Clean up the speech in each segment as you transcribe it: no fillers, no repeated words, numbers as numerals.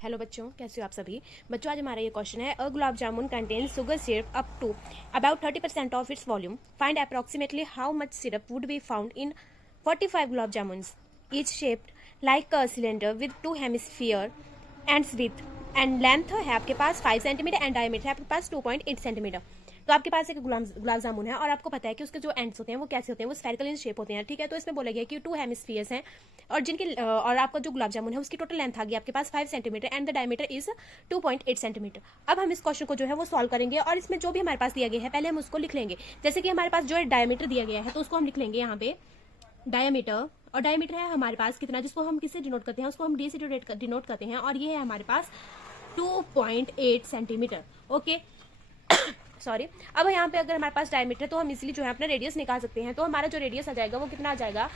Hello बच्चों, कैसे हो आप सभी। बच्चों, आज हमारा ये क्वेश्चन है, a gulab jamun contain sugar syrup up to about 30% of its volume, find approximately how much syrup would be found in 45 gulab jamuns, each shaped like a cylinder with 2 hemisphere ends with end length है आपके पास 5 centimetre and diameter है आपके पास 2.8 centimetre. तो आपके पास एक गुलाब जामुन है और आपको पता है कि उसके जो एंड्स होते हैं वो कैसे होते हैं, वो स्फेरिकल इन शेप होते हैं। ठीक है, तो इसमें बोला गया कि 2 हेमिस्फीयर्स हैं और जिनके और आपका जो गुलाब जामुन है उसकी टोटल लेंथ आ गई आपके पास 5 centimetre and the diameter is 2.8 centimetre. अब हम इस क्वेश्चन को जो है वो सॉल्व करेंगे और इसमें जो भी हमारे पास दिया गया है पहले हम उसको लिख लेंगे। जैसे कि हमारे पास जो है डायमीटर दिया गया है तो उसको हम लिख लेंगे यहाँ पे डायमीटर, और डायमीटर है हमारे पास कितना, जिसको हम किससे डिनोट करते हैं, उसको हम डी से डिनोट करते हैं, और ये है हमारे पास 2.8 सेंटीमीटर। Okay sorry. अब यहाँ पे अगर हमारे पास डायमीटर है तो हम इजीली जो है अपना रेडियस निकाल सकते हैं। तो हमारा जो रेडियस आ जाएगा वो कितना आ जाएगा,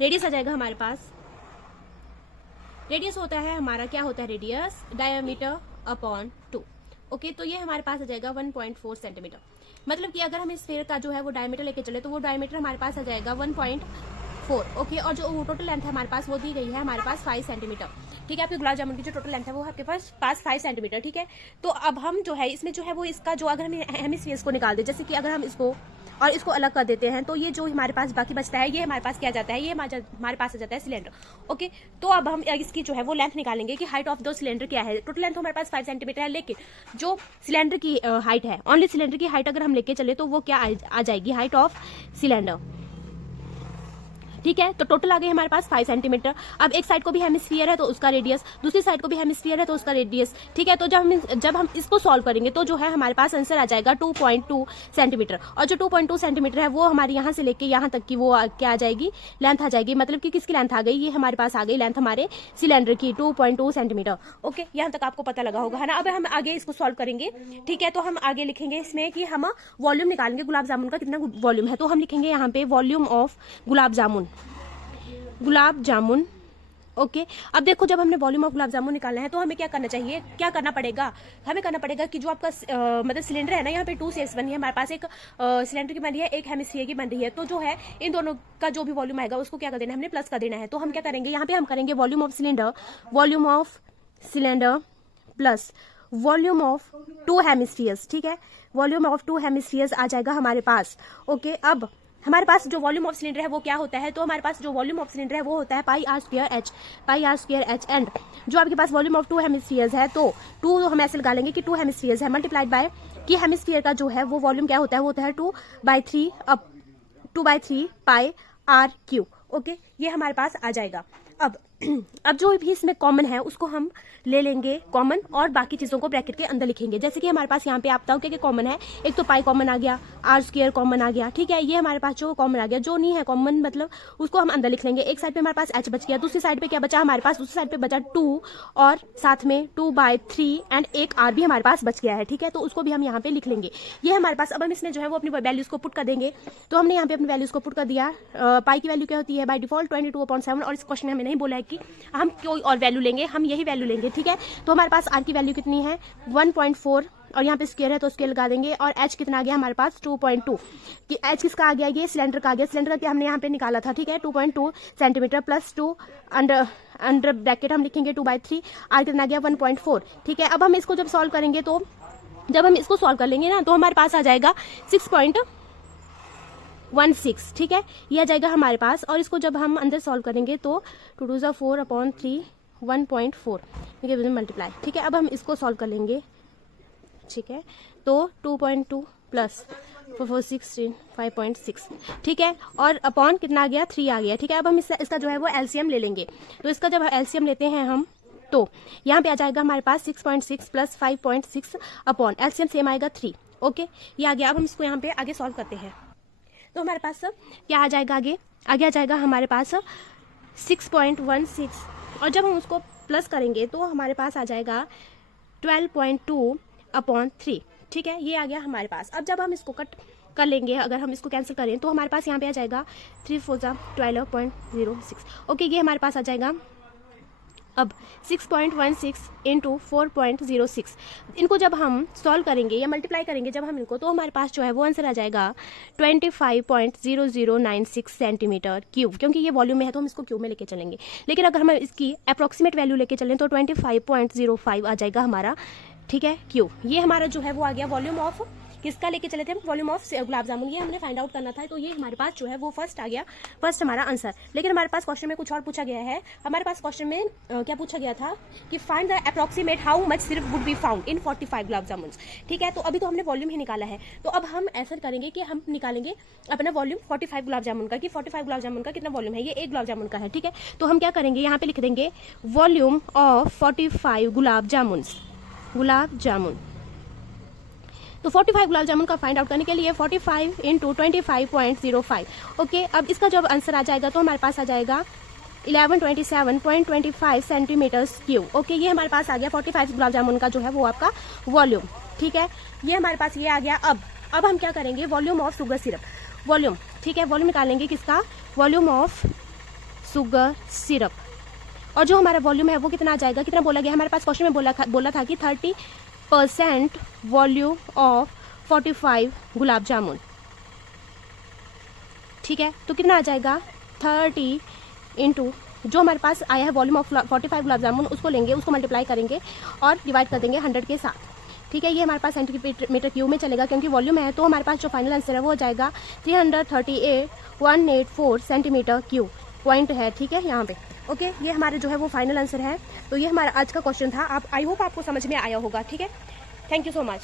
रेडियस आ जाएगा हमारे पास, रेडियस होता है हमारा, क्या होता है रेडियस, डायमीटर अपॉन 2। ओके, तो ये हमारे पास आ जाएगा 1.4 सेंटीमीटर। मतलब कि अगर हम इस स्फीयर का जो है वो डायमीटर लेके चले तो वो डायमीटर हमारे पास आ जाएगा 1.4। ओके, और जो टोटल लेंथ है हमारे पास वो दी गई है हमारे पास 5 सेंटीमीटर। ठीक है, आपके गुलाब जामुन की जो टोटल लेंथ है वो आपके पास 5 सेंटीमीटर। ठीक है, तो अब हम जो है इसमें जो है वो इसका जो अगर हम हेमिस्फीयर्स को निकाल दे, जैसे कि अगर हम इसको और इसको अलग कर देते हैं तो ये जो हमारे पास बाकी बचता है ये हमारे पास क्या जाता है, ये हमारे पास आ जाता है सिलेंडर। ओके, तो अब हम इसकी जो है वो लेंथ निकालेंगे कि हाइट ऑफ द सिलेंडर क्या है। टोटल लेंथ हमारे पास 5 सेंटीमीटर है, लेकिन जो सिलेंडर की हाइट है, ओनली सिलेंडर की हाइट अगर हम लेके चले तो वो क्या आ जाएगी, हाइट ऑफ सिलेंडर। ठीक है, तो टोटल आ गई हमारे पास 5 सेंटीमीटर। अब एक साइड को भी हेमिस्फीयर है तो उसका रेडियस, दूसरी साइड को भी हेमिस्फीयर है तो उसका रेडियस। ठीक है, तो जब हम इसको सॉल्व करेंगे तो जो है हमारे पास आंसर आ जाएगा 2.2 सेंटीमीटर। और जो 2.2 सेंटीमीटर है वो हमारे यहाँ से लेके यहाँ तक की वो क्या आ जाएगी, लेंथ आ जाएगी। मतलब कि किसकी लेंथ आ गई, ये हमारे पास आ गई लेंथ हमारे सिलेंडर की 2.2 सेंटीमीटर। ओके, यहाँ तक आपको पता लगा होगा, है ना। अब हम आगे इसको सॉल्व करेंगे। ठीक है, तो हम आगे लिखेंगे इसमें कि हम वॉल्यूम निकालेंगे गुलाब जामुन का कितना वॉल्यूम है। तो हम लिखेंगे यहाँ पे volume of gulab jamun. Okay, अब देखो जब हमने वॉल्यूम ऑफ गुलाब जामुन निकालना है तो हमें क्या करना चाहिए, क्या करना पड़ेगा, हमें करना पड़ेगा कि जो आपका मतलब सिलेंडर है ना, यहाँ पे 2 शेप्स बनी है हमारे पास, एक सिलेंडर की बन रही है, एक हेमिस्फीयर की बन रही है। तो जो है इन दोनों का जो भी वॉल्यूम आएगा उसको क्या कर देना है, हमने प्लस कर देना है। तो हम क्या करेंगे, यहाँ पे हम करेंगे volume of cylinder plus volume of 2 hemispheres. ठीक है, वॉल्यूम ऑफ 2 हेमिस्फीयर्स आ जाएगा हमारे पास। ओके, अब हमारे पास जो वॉल्यूम ऑफ सिलेंडर है वो क्या होता है, तो हमारे पास जो वॉल्यूम ऑफ सिलेंडर है वो होता है पाई आर स्क्वायर एच। एंड जो आपके पास वॉल्यूम ऑफ 2 हेमिस्फीयर्स है तो 2 हम ऐसे लगा लेंगे कि 2 हेमिस्फीयर्स है मल्टीप्लाइड बाय कि हेमिस्फीयर का जो है वो वॉल्यूम क्या होता है, वो होता है 2/3 पाई आर क्यू। ओके, ये हमारे पास आ जाएगा। अब जो भी इसमें कॉमन है उसको हम ले लेंगे कॉमन और बाकी चीजों को ब्रैकेट के अंदर लिखेंगे। जैसे कि हमारे पास यहाँ पे आप बताओ क्या कॉमन है, एक तो पाई कॉमन आ गया, आर स्क्वायर कॉमन आ गया। ठीक है, ये हमारे पास जो कॉमन आ गया, जो नहीं है कॉमन मतलब उसको हम अंदर लिख लेंगे। एक साइड पे हमारे पास एच बच गया, दूसरी साइड पे क्या बचा हमारे पास, दूसरी साइड पे बचा 2 और साथ में 2/3 एंड एक आर भी हमारे पास बच गया है। ठीक है, तो उसको भी हम यहाँ पे लिख लेंगे। ये हमारे पास, अब हम इसमें जो है वो अपनी वैल्यूज को पुट कर देंगे। तो हमने यहाँ पे अपनी वैल्यूज को पुट कर दिया। पाई की वैल्यू क्या होती है बाय डिफॉल्ट 22/7, और इस क्वेश्चन में हमें नहीं बोला है कि हम कोई और वैल्यू लेंगे, हम यही वैल्यू लेंगे। ठीक है, तो हमारे पास आर की वैल्यू कितनी है 1.4 और यहाँ पे स्क्वायर है तो स्क्वायर लगा देंगे। और एच कितना आ गया हमारे पास 2.2, कि एच किसका आ गया, ये सिलेंडर का आ गया, सिलेंडर का हमने यहाँ पे निकाला था। ठीक है, 2.2 सेंटीमीटर प्लस 2 अंडर ब्रैकेट हम लिखेंगे 2/3, आर कितना आ गया 1.4। ठीक है, अब हम इसको जब सॉल्व करेंगे तो जब हम इसको सॉल्व कर लेंगे ना तो हमारे पास आ जाएगा 6.16। ठीक है, ये आ जाएगा हमारे पास। और इसको जब हम अंदर सॉल्व करेंगे तो 2 2 4/3 1.4 मल्टीप्लाई। ठीक है, अब हम इसको सॉल्व कर लेंगे। ठीक है, तो 2.2 प्लस 4 4 16 5.6। ठीक है, और अपॉन कितना आ गया 3 आ गया। ठीक है, अब हम इसका जो है वो एलसीएम ले लेंगे। तो इसका जब एलसीएम लेते हैं हम तो यहाँ पे आ जाएगा हमारे पास 6.6 प्लस 5.6 अपॉन एलसीएम सेम आएगा 3। ओके, ये आ गया। अब हम इसको यहाँ पे आगे सॉल्व करते हैं तो हमारे पास क्या आ जाएगा, आगे आ जाएगा हमारे पास 6.16 और जब हम उसको प्लस करेंगे तो हमारे पास आ जाएगा 12.2/3। ठीक है, ये आ गया हमारे पास। अब जब हम इसको कट कर लेंगे, अगर हम इसको कैंसिल करें तो हमारे पास यहाँ पे आ जाएगा 3 4 12.06। ओके, ये हमारे पास आ जाएगा अब 6.16 इंटू 4.06 इनको जब हम सॉल्व करेंगे या मल्टीप्लाई करेंगे जब हम इनको, तो हमारे पास जो है वो आंसर आ जाएगा 25.0096 सेंटीमीटर क्यूब। क्योंकि ये वॉल्यूम में है तो हम इसको क्यूब में लेके चलेंगे, लेकिन अगर हम इसकी अप्रॉक्सीमेट वैल्यू लेके चलें तो 25.05 आ जाएगा हमारा, ठीक है, क्यूब। ये हमारा जो है वो आ गया वॉल्यूम ऑफ, किसका लेके चले थे हम, वॉल्यूम ऑफ गुलाब जामुन। ये हमने फाइंड आउट करना था, तो ये हमारे पास जो है वो फर्स्ट आ गया, फर्स्ट हमारा आंसर। लेकिन हमारे पास क्वेश्चन में कुछ और पूछा गया है। हमारे पास क्वेश्चन में क्या पूछा गया था कि find the approximate how much syrup would be found in 45 gulab jamun. ठीक है, तो अभी तो हमने वॉल्यूम ही निकाला है, तो अब हम ऐसा करेंगे कि हम निकालेंगे अपना वॉल्यूम 45 गुलाब जामुन का, कि 45 गुलाब जामुन का कितना वॉल्यूम है, ये 1 गुलाब जामुन का है। ठीक है, तो हम क्या करेंगे, यहाँ पे लिख देंगे वॉल्यूम ऑफ 45 गुलाब जामुन, गुलाब जामुन। तो 45 गुलाब जामुन का फाइंड आउट करने के लिए 45 इंटू 25.05। ओके, अब इसका जब आंसर आ जाएगा तो हमारे पास आ जाएगा 1127.25 सेंटीमीटर क्यूब। ओके, ये हमारे पास आ गया 45 गुलाब जामुन का जो है वो आपका वॉल्यूम। ठीक है, ये हमारे पास ये आ गया। अब हम क्या करेंगे, volume of sugar syrup, volume, ठीक है, वॉल्यूम निकालेंगे किसका, वॉल्यूम ऑफ शुगर सिरप। और जो हमारा वॉल्यूम है वो कितना आ जाएगा, कितना बोला गया हमारे पास क्वेश्चन में बोला था कि 30% वॉल्यूम ऑफ 45 गुलाब जामुन। ठीक है, तो कितना आ जाएगा 30 इंटू जो हमारे पास आया है वॉल्यूम ऑफ 45 गुलाब जामुन, उसको लेंगे, उसको मल्टीप्लाई करेंगे और डिवाइड कर देंगे 100 के साथ। ठीक है, ये हमारे पास सेंटीमीटर क्यूब में चलेगा क्योंकि वॉल्यूम है, तो हमारे पास जो फाइनल आंसर है वो हो जाएगा 338.184 सेंटीमीटर क्यूब। पॉइंट है, ठीक है, यहाँ पे। ओके, ये हमारे जो है वो फाइनल आंसर है। तो ये हमारा आज का क्वेश्चन था। आई होप आपको समझ में आया होगा। ठीक है, थैंक यू सो मच।